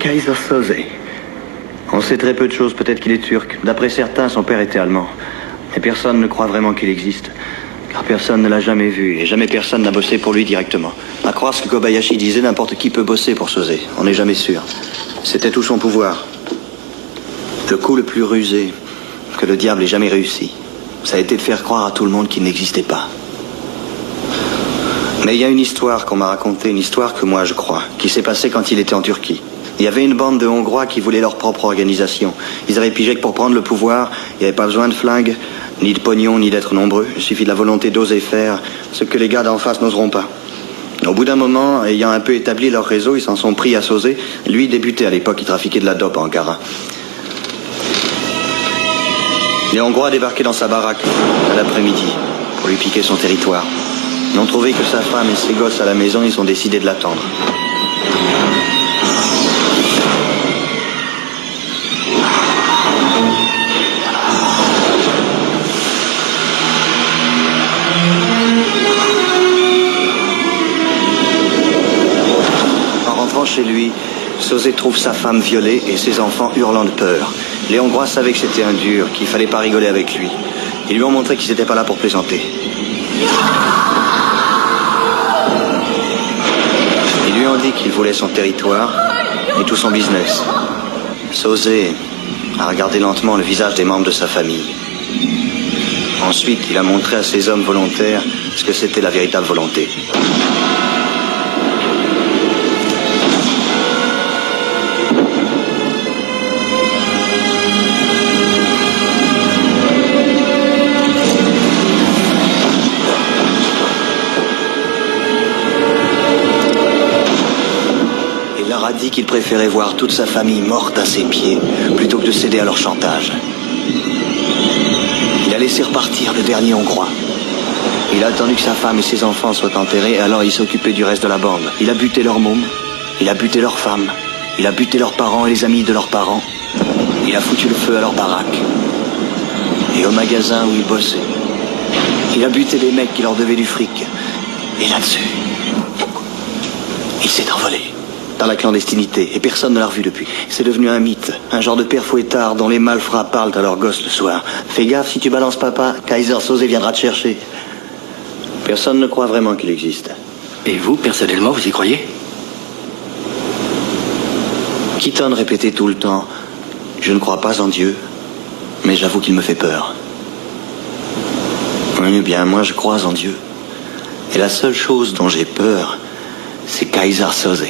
Kaiser Soze. On sait très peu de choses, peut-être qu'il est turc. D'après certains, son père était allemand. Mais personne ne croit vraiment qu'il existe. Car personne ne l'a jamais vu, et jamais personne n'a bossé pour lui directement. À croire ce que Kobayashi disait, n'importe qui peut bosser pour Soze. On n'est jamais sûr. C'était tout son pouvoir. Le coup le plus rusé que le diable ait jamais réussi, ça a été de faire croire à tout le monde qu'il n'existait pas. Mais il y a une histoire qu'on m'a racontée, une histoire que moi je crois, qui s'est passée quand il était en Turquie. Il y avait une bande de Hongrois qui voulaient leur propre organisation. Ils avaient pigé que pour prendre le pouvoir, il n'y avait pas besoin de flingues, ni de pognon, ni d'être nombreux. Il suffit de la volonté d'oser faire ce que les gars d'en face n'oseront pas. Au bout d'un moment, ayant un peu établi leur réseau, ils s'en sont pris à Soze. Lui débutait à l'époque, il trafiquait de la dope à Ankara. Les Hongrois débarquaient dans sa baraque à l'après-midi pour lui piquer son territoire. Ils n'ont trouvé que sa femme et ses gosses à la maison, ils ont décidé de l'attendre. Chez lui, Soze trouve sa femme violée et ses enfants hurlant de peur. Les Hongrois savaient que c'était un dur, qu'il fallait pas rigoler avec lui. Ils lui ont montré qu'ils n'étaient pas là pour plaisanter. Ils lui ont dit qu'il voulait son territoire et tout son business. Soze a regardé lentement le visage des membres de sa famille. Ensuite, il a montré à ses hommes volontaires ce que c'était la véritable volonté. A dit qu'il préférait voir toute sa famille morte à ses pieds plutôt que de céder à leur chantage. Il a laissé repartir le dernier Hongrois. Il a attendu que sa femme et ses enfants soient enterrés, alors il s'occupait du reste de la bande. Il a buté leurs mômes, il a buté leurs femmes, il a buté leurs parents et les amis de leurs parents. Il a foutu le feu à leur baraque et au magasin où ils bossaient. Il a buté des mecs qui leur devaient du fric. Et là-dessus, il s'est envolé dans la clandestinité, et personne ne l'a revu depuis. C'est devenu un mythe, un genre de père fouettard dont les malfrats parlent à leurs gosses le soir. Fais gaffe, si tu balances papa, Kaiser Soze viendra te chercher. Personne ne croit vraiment qu'il existe. Et vous, personnellement, vous y croyez? Keaton répétait tout le temps, je ne crois pas en Dieu, mais j'avoue qu'il me fait peur. Oui, bien, moi je crois en Dieu. Et la seule chose dont j'ai peur, c'est Kaiser Soze.